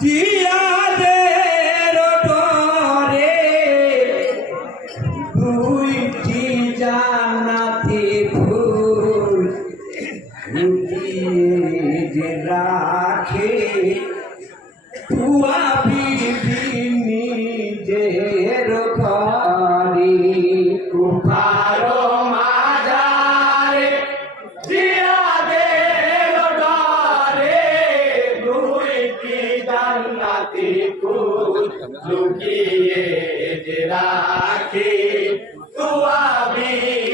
জিয়াদের ডরে দুইটি জান্নাতি ফুল লুকিয়ে যে রাখে তুয়া বিবি নিজের ঘরে কুফারো মাজারে জিয়াদের ডরে দুইটি জান্নাতি ফুল লুকিয়ে যে রাখে তুয়া বিবি